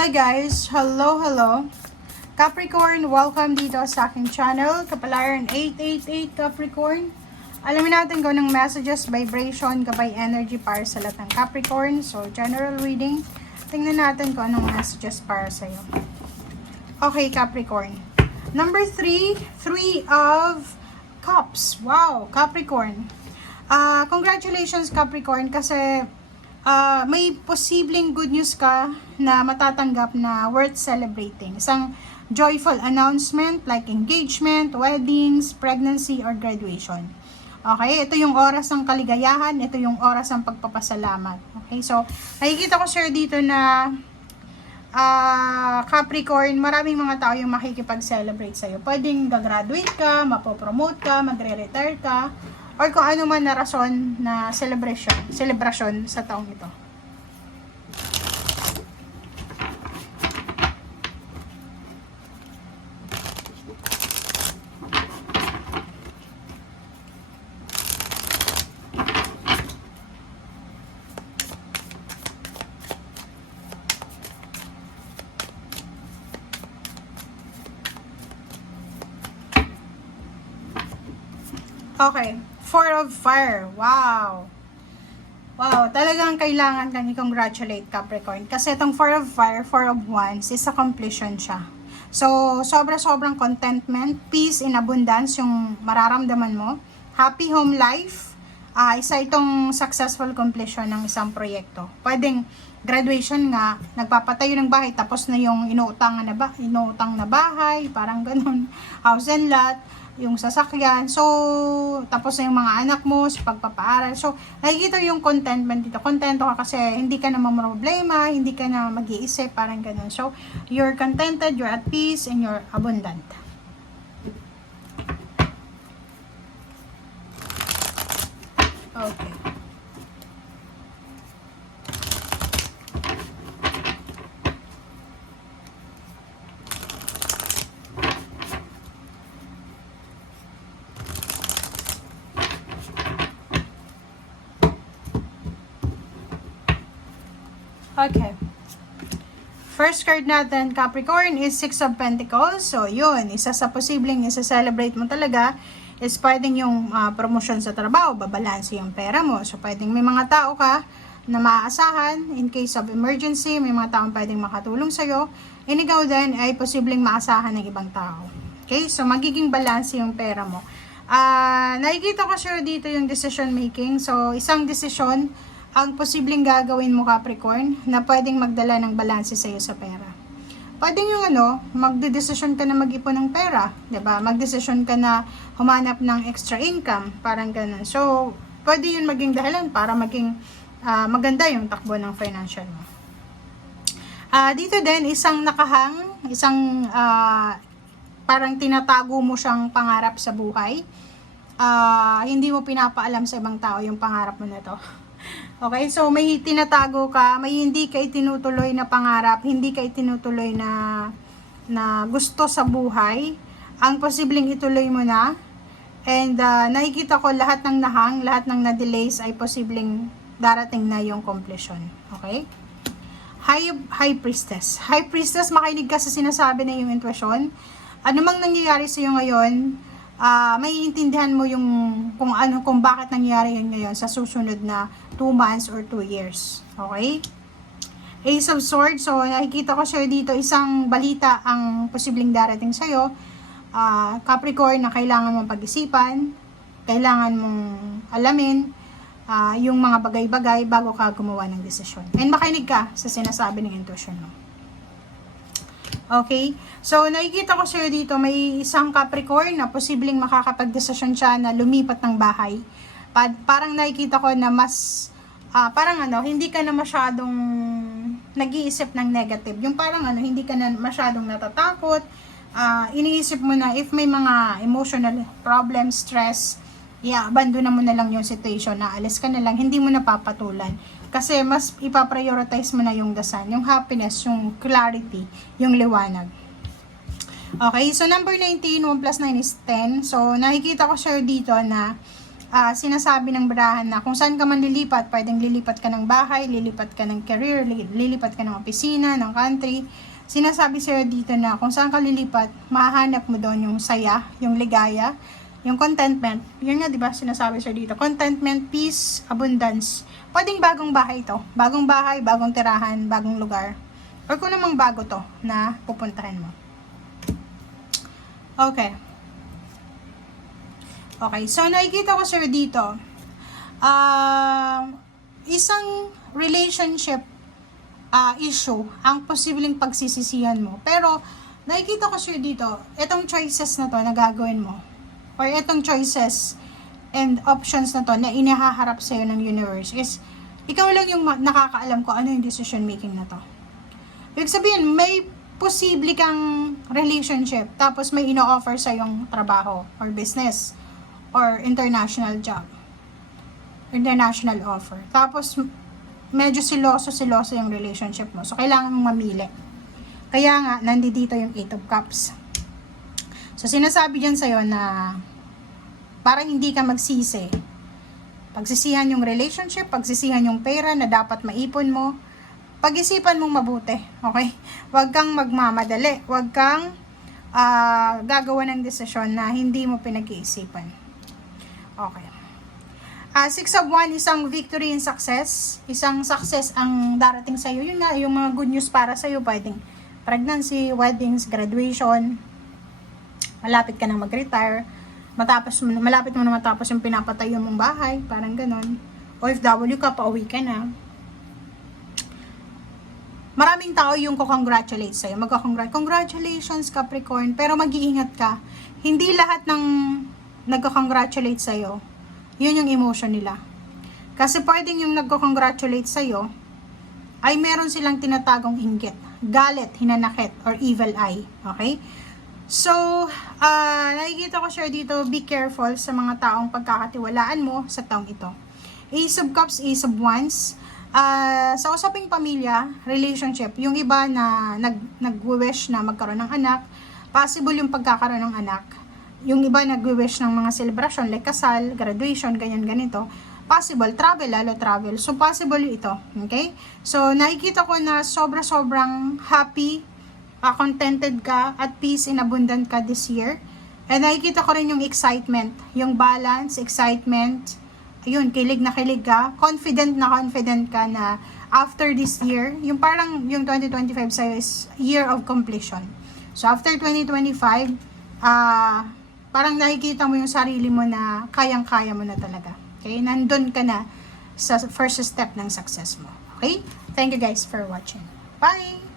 Hello guys! Hello! Capricorn, welcome dito sa aking channel, Kapalaran 888 Capricorn. Alamin natin kung anong messages, vibration, gabay energy para sa lahat ng Capricorn. So, general reading. Tingnan natin kung anong messages para sa'yo. Okay, Capricorn. Number 3, Three of Cups. Wow, Capricorn. Congratulations, Capricorn, kasi may posibleng good news ka na matatanggap na worth celebrating. Isang joyful announcement like engagement, weddings, pregnancy, or graduation. Okay, ito yung oras ng kaligayahan, ito yung oras ng pagpapasalamat. Okay, so nakikita ko sir dito na Capricorn, maraming mga tao yung makikipag-celebrate sa'yo. Pwedeng gagraduate ka, mapopromote ka, magre-retire ka, or kung ano man na rason na celebration sa taong ito. Okay. Four of Fire. Wow. Wow. Talagang kailangan kang i-congratulate, Capricorn. Kasi itong Four of Fire, Four of Wands, is a completion siya. So, sobrang contentment, peace in abundance yung mararamdaman mo. Happy home life. Isa itong successful completion ng isang proyekto. Pwedeng graduation nga, nagpapatayo ng bahay, tapos na yung inuutang na bahay, parang ganun, house and lot, yung sasakyan, so tapos na yung mga anak mo sa pagpapaaral. So nakikita yung contentment dito, kontento ka kasi hindi ka na mamroblema, hindi ka na mag-iisip, parang ganun. So you're contented, you're at peace, and you're abundant. Okay. Okay. First card natin, Capricorn, is Six of Pentacles. So, yun. Isa sa posibleng isa-celebrate mo talaga is pwedeng yung promotion sa trabaho, babalanse yung pera mo. So, pwedeng may mga tao ka na maaasahan in case of emergency, may mga taong pwedeng makatulong sa'yo. And ikaw din ay posibleng maasahan ng ibang tao. Okay? So, magiging balanse yung pera mo. Nakikita ko sure dito yung decision making. So, isang decision ang posibleng gagawin mo, Capricorn, na pwedeng magdala ng balanse sa iyo sa pera. Pwedeng yung magdedesisyon ka na mag-ipon ng pera, 'di ba? Magdesisyon ka na humanap ng extra income, parang ganun. So, pwede yun maging dahilan para maging maganda yung takbo ng financial mo. Dito din, isang nakahang, isang parang tinatago mo siyang pangarap sa buhay. Hindi mo pinapaalam sa ibang tao yung pangarap mo na to. Okay, so may tinatago ka, may hindi ka itinutuloy na pangarap, hindi ka itinutuloy na gusto sa buhay. Ang posibleng ituloy mo na. And nakikita ko lahat ng nahang, lahat ng na-delays ay posibleng darating na yung completion. Okay? High Priestess. High Priestess, makinig ka sa sinasabi na yung intuition. Ano mang nangyayari sa iyo ngayon, maiintindihan mo yung kung bakit nangyari yun ngayon sa susunod na 2 months or 2 years. Okay? Ace of Swords. So, nakikita ko sa'yo dito, isang balita ang posibleng darating sa'yo. Capricorn, na kailangan mong pag-isipan, kailangan mong alamin yung mga bagay-bagay bago ka gumawa ng desisyon. And makinig ka sa sinasabi ng intuition mo. Okay? So, nakikita ko sa'yo dito, may isang Capricorn na posibleng makakapag-desisyon siya na lumipat ng bahay. Parang nakikita ko na mas, hindi ka na masyadong nag-iisip ng negative. Yung parang hindi ka na masyadong natatakot. Iniisip mo na if may mga emotional problems, stress, abandonan mo na lang yung situation, na alis ka na lang, hindi mo napapatulan. Kasi mas ipaprioritize mo na yung dasal, yung happiness, yung clarity, yung liwanag. Okay, so number 19, 1 plus 9 is 10. So, nakikita ko sure dito na sinasabi ng barahan na kung saan ka man lilipat, pwedeng lilipat ka ng bahay, lilipat ka ng career, lilipat ka ng opisina, ng country. Sinasabi sa'yo dito na kung saan ka lilipat, mahahanap mo doon yung saya, yung ligaya, yung contentment. Yun nga, di ba, sinasabi sa'yo dito. Contentment, peace, abundance. Pwedeng bagong bahay to. Bagong bahay, bagong tirahan, bagong lugar. Or kung namang bago to na pupuntahan mo. Okay. Okay, so nakikita ko sir dito, isang relationship issue ang posibleng pagsisisihan mo. Pero nakikita ko sir dito, itong choices na to na gagawin mo, or itong choices and options na to na inihaharap sa'yo ng universe is, ikaw lang yung nakakaalam ko ano yung decision making na to. Ibig sabihin, may posible kang relationship, tapos may ino-offer sa'yong trabaho or business or international job, international offer. Tapos, medyo siloso yung relationship mo. So, kailangan mong mamili. Kaya nga, nandito yung 8 of Cups. So, sinasabi dyan sa'yo na para hindi ka magsisi. Pagsisihan yung relationship, pagsisihan yung pera na dapat maipon mo. Pag-isipan mong mabuti. Okay? Huwag kang magmamadali. Huwag kang gagawa ng desisyon na hindi mo pinag-iisipan. Okay. 6 of Wands, isang victory and success. Isang success ang darating sa'yo. Yun na, yung mga good news para sa'yo. Pwedeng pregnancy, weddings, graduation. Malapit ka nang mag-retire. Malapit mo na matapos yung pinapatayo mong bahay. Parang ganon. OFW ka, pauwi ka na. Maraming tao yung ko-congratulate sa'yo. Congratulations Capricorn. Pero mag-iingat ka. Hindi lahat ng nagko-congratulate sa'yo, yun yung emotion nila. Kasi pwedeng yung nagko-congratulate sa'yo, ay meron silang tinatagong inggit, galit, hinanakit, or evil eye. Okay? So, nakikita ko share dito, be careful sa mga taong pagkakatiwalaan mo sa taong ito. Ace of Cups, Ace of Wands. Sa usaping pamilya, relationship, yung iba na nag-wish na magkaroon ng anak, possible yung pagkakaroon ng anak. Yung iba nag-wish ng mga celebration like kasal, graduation, ganyan ganito. Possible, travel, lalo travel. So, possible ito. Okay? So, nakikita ko na sobrang happy, contented ka, at peace and abundant ka this year. And nakikita ko rin yung excitement, yung balance, excitement, ayun, kilig na kilig ka, confident ka na after this year, yung parang yung 2025 sa'yo is year of completion. So, after 2025, parang nakikita mo yung sarili mo na kayang-kaya mo na talaga. Okay? Nandun ka na sa first step ng success mo. Okay? Thank you guys for watching. Bye!